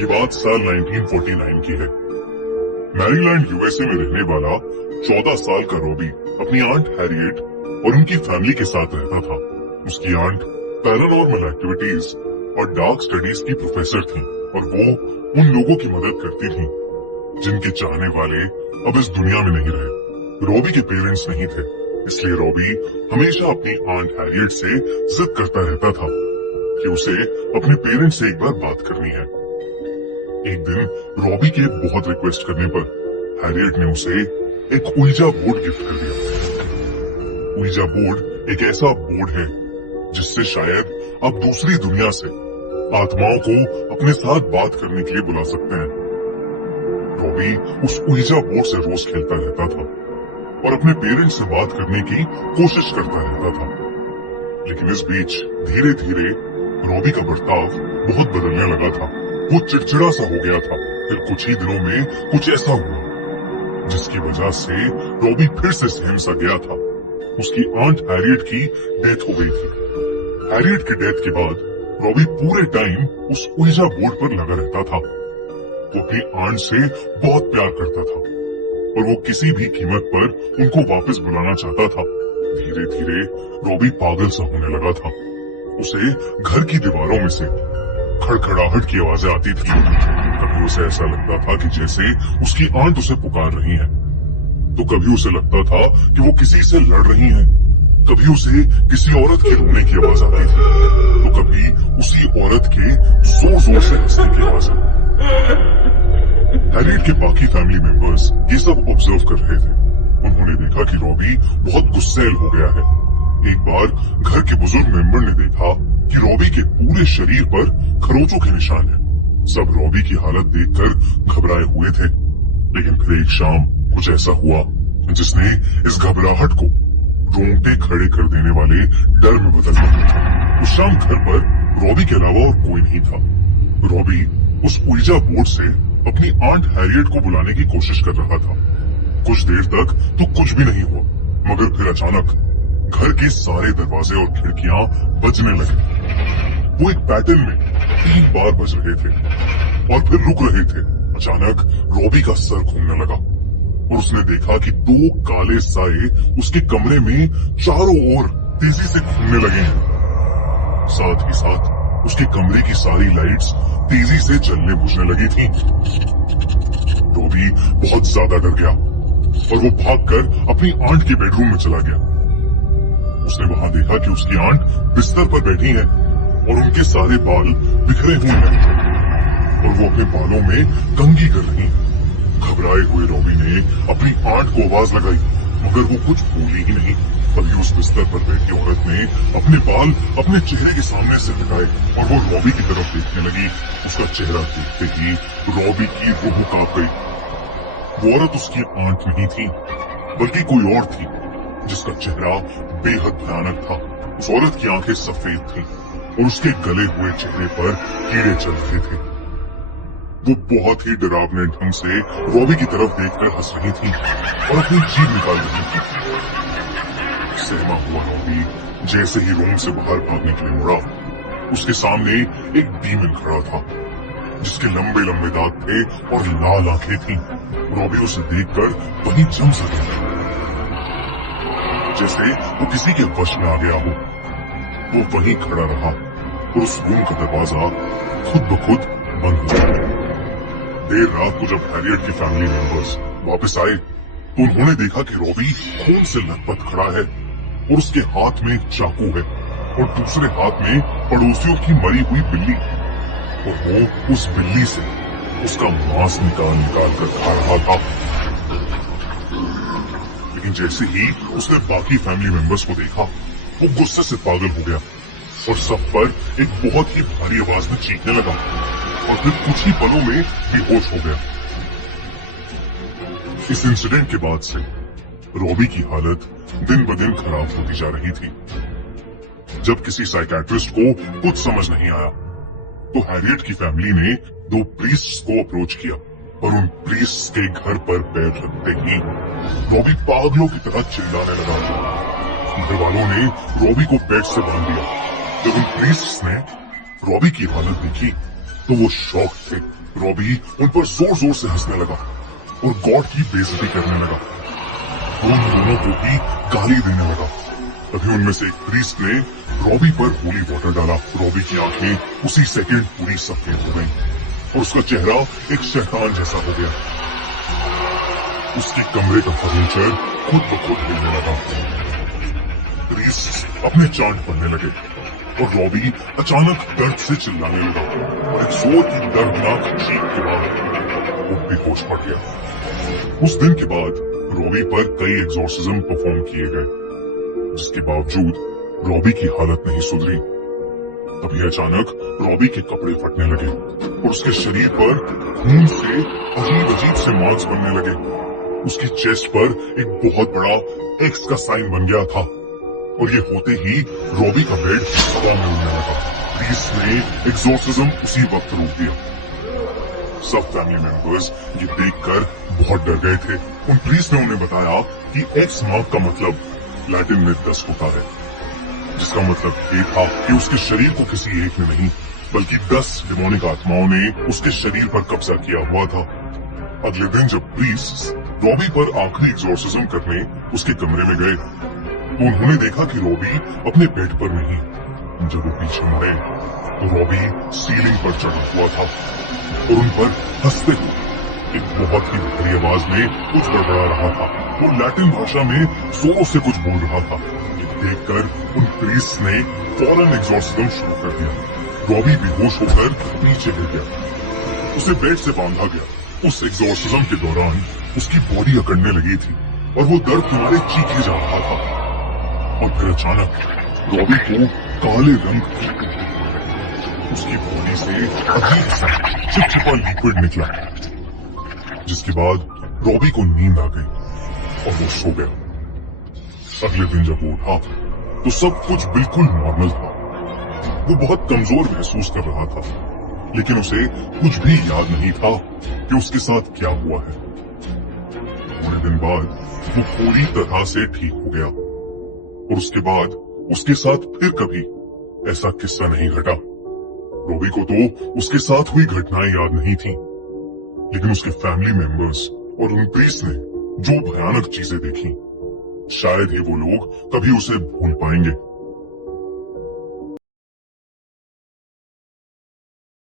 ये बात साल 1949 की है। मैरीलैंड यूएसए में रहने वाला 14 साल का रॉबी अपनी आंट हैरियट और उनकी फैमिली के साथ रहता था। उसकी आंट पैरानॉर्मल एक्टिविटीज और डार्क स्टडीज की प्रोफेसर थी और वो उन लोगों की मदद करती थी जिनके चाहने वाले अब इस दुनिया में नहीं रहे। रॉबी के पेरेंट्स नहीं थे, इसलिए रॉबी हमेशा अपनी आंट हैरियट से जिद करता रहता था कि उसे अपने पेरेंट्स से एक बार बात करनी है। एक दिन रॉबी के बहुत रिक्वेस्ट करने पर हैरियट ने उसे एक उइजा बोर्ड गिफ्ट कर दिया। उइजा बोर्ड एक ऐसा बोर्ड है जिससे शायद आप दूसरी दुनिया से आत्माओं को अपने साथ बात करने के लिए बुला सकते हैं। रॉबी उस उइजा बोर्ड से रोज खेलता रहता था और अपने पेरेंट्स से बात करने की कोशिश करता रहता था। लेकिन इस बीच धीरे धीरे रॉबी का बर्ताव बहुत बदलने लगा था। वो चिड़चिड़ा सा हो गया था। फिर कुछ ही दिनों में कुछ ऐसा हुआ जिसकी वजह से रॉबी फिर से सहम सा गया था। उसकी आंट हैरियट की डेथ हो गई थी। हैरियट की डेथ के बाद रॉबी पूरे टाइम उस उइजा बोर्ड पर लगा रहता था। वो अपनी आंट से बहुत प्यार करता था और वो किसी भी कीमत पर उनको वापस बुलाना चाहता था। धीरे धीरे रॉबी पागल सा होने लगा था। उसे घर की दीवारों में से खड़खड़ाहट की आवाजें आती थी। कभी उसे ऐसा लगता था कि जैसे उसकी आंट उसे पुकार रही है, तो कभी उसे लगता था कि वो किसी से लड़ रही है। कभी उसे किसी औरत के रोने की आवाज आती थी, तो कभी उसी औरत के जोर जोर से हंसने की आवाज। हैरियट के बाकी फैमिली मेंबर्स ये सब ऑब्जर्व कर रहे थे। उन्होंने देखा कि रॉबी बहुत गुस्सैल हो गया है। एक बार घर के बुजुर्ग मेंबर ने देखा कि रॉबी के पूरे शरीर पर खरोचों के निशान हैं। सब रॉबी की हालत देखकर घबराए हुए थे। लेकिन फिर एक शाम कुछ ऐसा हुआ जिसने इस घबराहट को रोंगटे खड़े कर देने वाले डर में बदल दिया। उस शाम घर पर रॉबी के अलावा और कोई नहीं था। रॉबी उस उइजा बोर्ड से अपनी आंट हैरियट को बुलाने की कोशिश कर रहा था। कुछ देर तक तो कुछ भी नहीं हुआ, मगर फिर अचानक घर के सारे दरवाजे और खिड़कियां बजने लगे। वो एक पैटर्न में 3 बार बज रहे थे और फिर रुक रहे थे। अचानक रॉबी का सर घूमने लगा और उसने देखा कि 2 काले साए उसके कमरे में चारों ओर तेजी से घूमने लगे हैं। साथ ही साथ उसके कमरे की सारी लाइट्स तेजी से जलने बुझने लगी थी। रॉबी बहुत ज्यादा डर गया और वो भागकर अपनी आंट के बेडरूम में चला गया। उसने वहां देखा कि उसकी आंट बिस्तर पर बैठी है और उनके सारे बाल बिखरे हुए हैं और वो अपने बालों में कंघी कर रही है। घबराए हुए रॉबी ने अपनी आंट को आवाज लगाई, मगर वो कुछ बोली ही नहीं। तभी उस बिस्तर पर बैठी औरत ने अपने बाल अपने चेहरे के सामने से हटाए और वो रॉबी की तरफ देखने लगी। उसका चेहरा देखते ही रॉबी की रूह कांप गई। वो औरत उसकी आंट नहीं थी, बल्कि कोई और थी जिसका चेहरा बेहद भयानक था। उस औरत की आंखें सफेद थी और उसके गले हुए चेहरे पर कीड़े चल रहे थे। वो बहुत ही डरावने ढंग से रॉबी की तरफ देखकर हंस रही थी और अपनी जीभ निकाल रही थी। सहमा हुआ रॉबी जैसे ही रूम से बाहर भागने के लिए मुड़ा, उसके सामने एक डीमन खड़ा था जिसके लंबे लंबे दांत थे और लाल आंखें थी। रॉबी उसे देखकर वहीं जम सा गया, जैसे वो किसी के वश में आ गया हो। वो वहीं खड़ा रहा और उस रूम का दरवाजा खुद ब खुद बंद हो गया। देर रात को जब हैरियट की फैमिली मेंबर्स वापस आए तो उन्होंने देखा कि रॉबी खून से लथपथ खड़ा है और उसके हाथ में एक चाकू है और दूसरे हाथ में पड़ोसियों की मरी हुई बिल्ली, और वो उस बिल्ली से उसका मांस निकाल निकाल कर खा रहा था। लेकिन जैसे ही उसने बाकी फैमिली मेंबर्स को देखा, वो गुस्से से पागल हो गया और सब पर एक बहुत ही भारी आवाज में चीखने लगा और फिर कुछ ही पलों में बेहोश हो गया। इस इंसिडेंट के बाद से रॉबी की हालत दिन ब दिन खराब होती जा रही थी। जब किसी साइकियाट्रिस्ट को कुछ समझ नहीं आया तो हैरियट की फैमिली ने 2 प्रीस्ट्स को अप्रोच किया और उन प्रीस्ट्स के घर पर पैर रखते ही रॉबी पागलों की तरह चिल्लाने लगा। घर वालों ने रॉबी को बेड से बांध दिया। जब उन प्रीस्ट्स ने रॉबी की हालत देखी तो वो शॉक थे। रॉबी उन पर जोर जोर से हंसने लगा और गॉड की बेइज्जती करने लगा। वो उन दोनों को भी गाली देने लगा। तभी उनमें से एक प्रीस्ट ने रॉबी पर होली वाटर डाला। रॉबी की आंखें उसी सेकंड पूरी सफेद हो गईं और उसका चेहरा एक शैतान जैसा हो गया। उसके कमरे का फर्नीचर खुद ब खुद हिलने लगा। प्रीस्ट अपने चांट पढ़ने लगे और रॉबी अचानक दर्द से चिल्लाने लगा और एक जोर की दर्दनाक चीख के बाद वो बेहोश पड़ गया। उस दिन के बाद रॉबी पर कई एग्जॉर्सिज्म परफॉर्म किए गए, जिसके बावजूद रॉबी की हालत नहीं सुधरी। तभी अचानक रॉबी के कपड़े फटने लगे और उसके शरीर पर खून से अजीब अजीब से मार्क्स बनने लगे। उसकी चेस्ट पर एक बहुत बड़ा एक्स का साइन बन गया था और ये होते ही रॉबी का बेड हवा में उड़ने लगा। प्रीस्ट ने एग्जॉर्सिज्म उसी वक्त रोक दिया। सब फैमिली मेंबर्स ये देखकर बहुत डर गए थे। उन प्रीस्ट ने उन्हें बताया कि एक्स मार्क का मतलब लैटिन में 10 होता है, जिसका मतलब ये था कि उसके शरीर को किसी एक ने नहीं बल्कि 10 डिमोनिक आत्माओं ने उसके शरीर पर कब्जा किया हुआ था। अगले दिन जब प्रीस्ट रॉबी पर आखिरी एग्जॉर्सिज्म करने उसके कमरे में गए तो उन्होंने देखा कि रॉबी अपने बेड पर नहीं। जब वो पीछे मुड़े तो रॉबी सीलिंग पर चढ़ा हुआ था और उन पर हंसते हुए एक बहुत ही भारी आवाज में कुछ बड़बड़ा रहा था। वो लैटिन भाषा में जोरों से कुछ बोल रहा था। ये देखकर उन प्रीस्ट ने फौरन एग्जॉर्सिज्म शुरू कर दिया। रॉबी बेहोश होकर नीचे गिर गया। उसे बेड से बांधा गया। उस एग्जॉर्सिज्म के दौरान उसकी बॉडी अकड़ने लगी थी और वो दर्द के मारे चीखे जा रहा था। और फिर अचानक रॉबी को काले रंग उसकी बॉडी से अजीब सा चिपचिपा लिक्विड निकला, जिसके बाद रॉबी को नींद आ गई और वो सो गया। अगले दिन जब वो उठा तो सब कुछ बिल्कुल नॉर्मल था। वो बहुत कमजोर महसूस कर रहा था, लेकिन उसे कुछ भी याद नहीं था कि उसके साथ क्या हुआ है। थोड़े दिन बाद वो पूरी तरह से ठीक हो गया और उसके बाद उसके साथ फिर कभी ऐसा किस्सा नहीं घटा। रॉबी को तो उसके साथ हुई घटनाएं याद नहीं थी, लेकिन उसके फैमिली मेंबर्स और उन प्रीस्ट ने जो भयानक चीजें देखी, शायद ही वो लोग कभी उसे भूल पाएंगे।